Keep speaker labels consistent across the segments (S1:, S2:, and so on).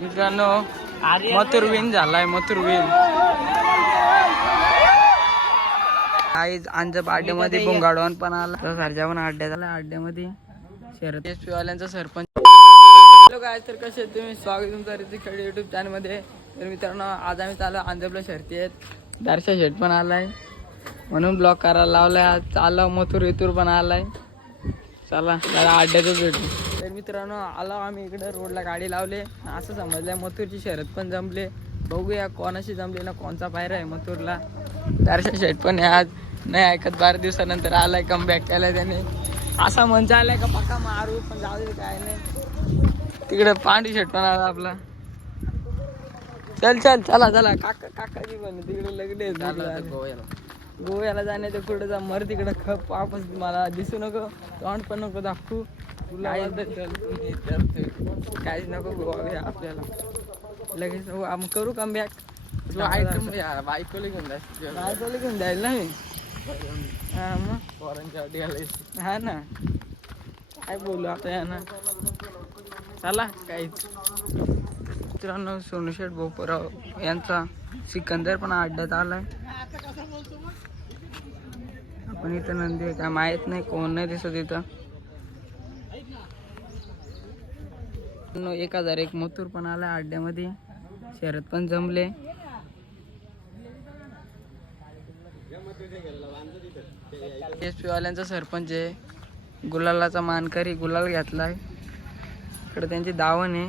S1: मित्रांनो मथुर विन झालाय मथुर विन. आईज अंजप अड्ड्यामध्ये बुंगाडवान पण आला. तर सरजा पण अड्ड्यात आला अड्ड्यामध्ये शरद. एस वाल्यांचा सरपंच. हॅलो काय तर कसे तुम्ही? स्वागत तुमचं ऋतिक खेळ युट्यूब चॅनलमध्ये तर मित्रांनो आज आम्ही चालू अंजपला शर्ती आहेत दारशा शेट पण आलाय. म्हणून ब्लॉक करायला लावलाय. आज चालला मथुर इथूर पण आलाय. चला जरा अड्ड्यातच भेटू. मित्रांनो आलो आम्ही इकडे रोडला गाडी लावले. असं समजलंय मथुरची शर्यत पण जमले. बघूया कोणाशी जमली ना कोणचा पायरा आहे मथुरला. दारशा शेट पण आहे आज. नाही ऐकत बारा दिवसानंतर आलाय कमबॅक केलाय त्याने. असा मंच आलाय का पक्का मारू पण जाऊ दे काय नाही. तिकडे पांढरी शर्ट पण आला आपला. चल चल चला चला. काका काकाजी पण तिकडे लगडे गोव्याला. जाणे तर कुठं जा मर तिकडे खप वापस मला दिसू नको. तोंड पण नको दाखवू. तुला काहीच नको गोवा आपल्याला. लगेच आम करू कम बॅक
S2: आयटम बायकोला घेऊन जायचं
S1: बायकोला घेऊन जाईल ना मी? हा मग?
S2: पोरांच्या
S1: हा ना. काय बोलू आता या ना. चला काहीच. मित्रांनो सोनूशेठ बोपराव यांचा सिकंदर पण अड्ड्यात आलाय. आपण इथं नंदी काय माहीत नाही कोण नाही दिसत इथं. एक हजार एक मथुर पण आला अड्ड्यामध्ये शरद पण जमले. एस पी वाल्यांचा सरपंच आहे. गुलालाचा मानकरी गुलाल घेतलाय. इकडे त्यांची दावण आहे.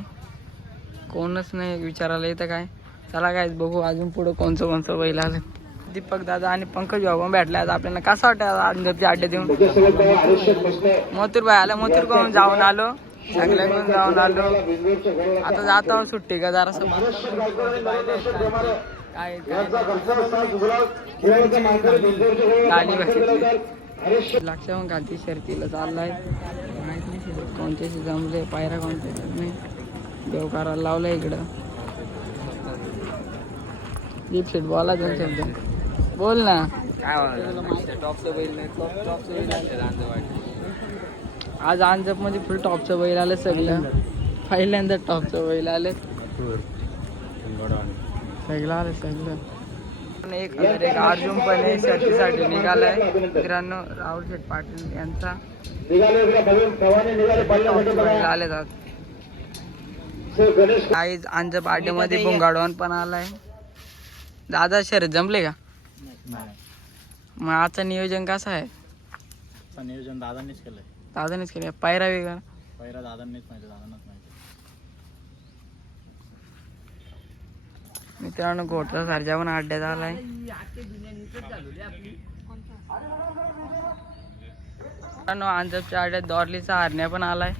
S1: कोणच नाही विचारायला येतं काय. चला काय बघू अजून पुढं कोणचं कोणचं बैल आलं. दीपक दादा आणि पंकज बाबा पण भेटले आज आपल्याला कसं वाटतं अंजरची अड्डे देऊन? मथुर भाई आला मथुर करून जाऊन आलो. सगळ्याकडून जाऊन आलो. आता जातो सुट्टी का जरा काय पण घालती शर्तीला चाललाय. माहीत नाही शर्यत कोणत्याशी जमले पायरा कोणत्या नाही. देव करायला लावलाय इकडं. दीप शेट बोला दोन शब्द. बोल ना. टॉपचं बैल नाही टॉपचं बैल. आज अंजपमध्ये फुल टॉपचं बैल आलं सगळं. पहिल्यांदा टॉपचं बैल आलं. सगळं आलं सगळं. एक हजार एक अर्जुन पण आहे शर्तीसाठी निघालाय. मित्रांनो राहुल शेठ पाटील यांचा. आले जात काही अंजप आड्यामध्ये बुंगाडवान पण आलाय. दादा शर्यत जमले का? मग आजचं नियोजन कसं आहे?
S2: नियोजन दादांनीच केलंय.
S1: दादानेच केलं. पायरा वेगळा.
S2: पहिला दादांनीच माहिती दादांनाच माहिती
S1: मित्रांनो घोटचा सरजा पण अड्ड्यात आलाय. मित्रांनो अंजपच्या अड्ड्यात दॉर्लीचा हरण्या पण आलाय.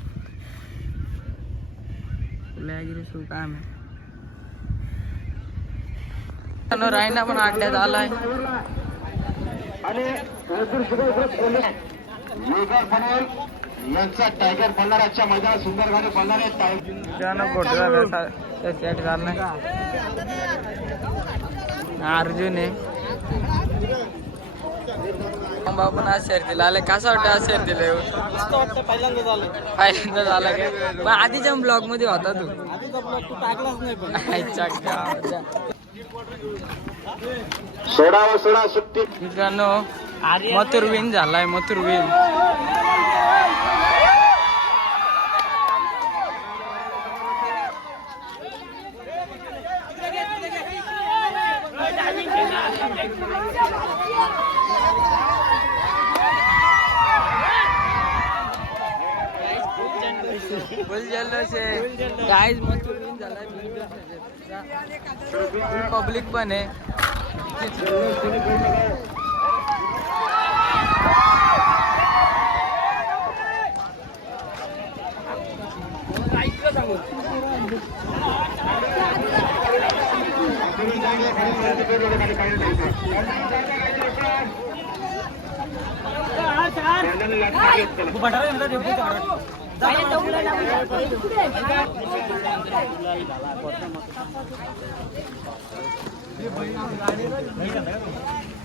S1: फुलागिरी सुरू काय माहीत. मित्रांनो रायना पण अड्ड्यात आलाय.
S3: यांचा टायगर पडणार आजच्या मैदानात सुंदर गाडी आहे टायगर
S1: अर्जुन. आहे भाऊ पण आज शर्तीला आले कसं वाटतं आज शर्तीला येऊन
S2: पहिल्यांदा झालं.
S1: पहिल्यांदा झाला काय पण आधीच्या ब्लॉगमध्ये होता तू.
S2: आधीचा ब्लॉग तू टाकलाच नाही पण.
S1: आईच्या गावाच्या.
S3: सोडा व सोडा सुट्टी
S1: मित्रांनो मथुर विन झालाय मथुर विन. फुल जल्लोष आहे. मथुर विन झालाय पब्लिक पण आहे. गाडी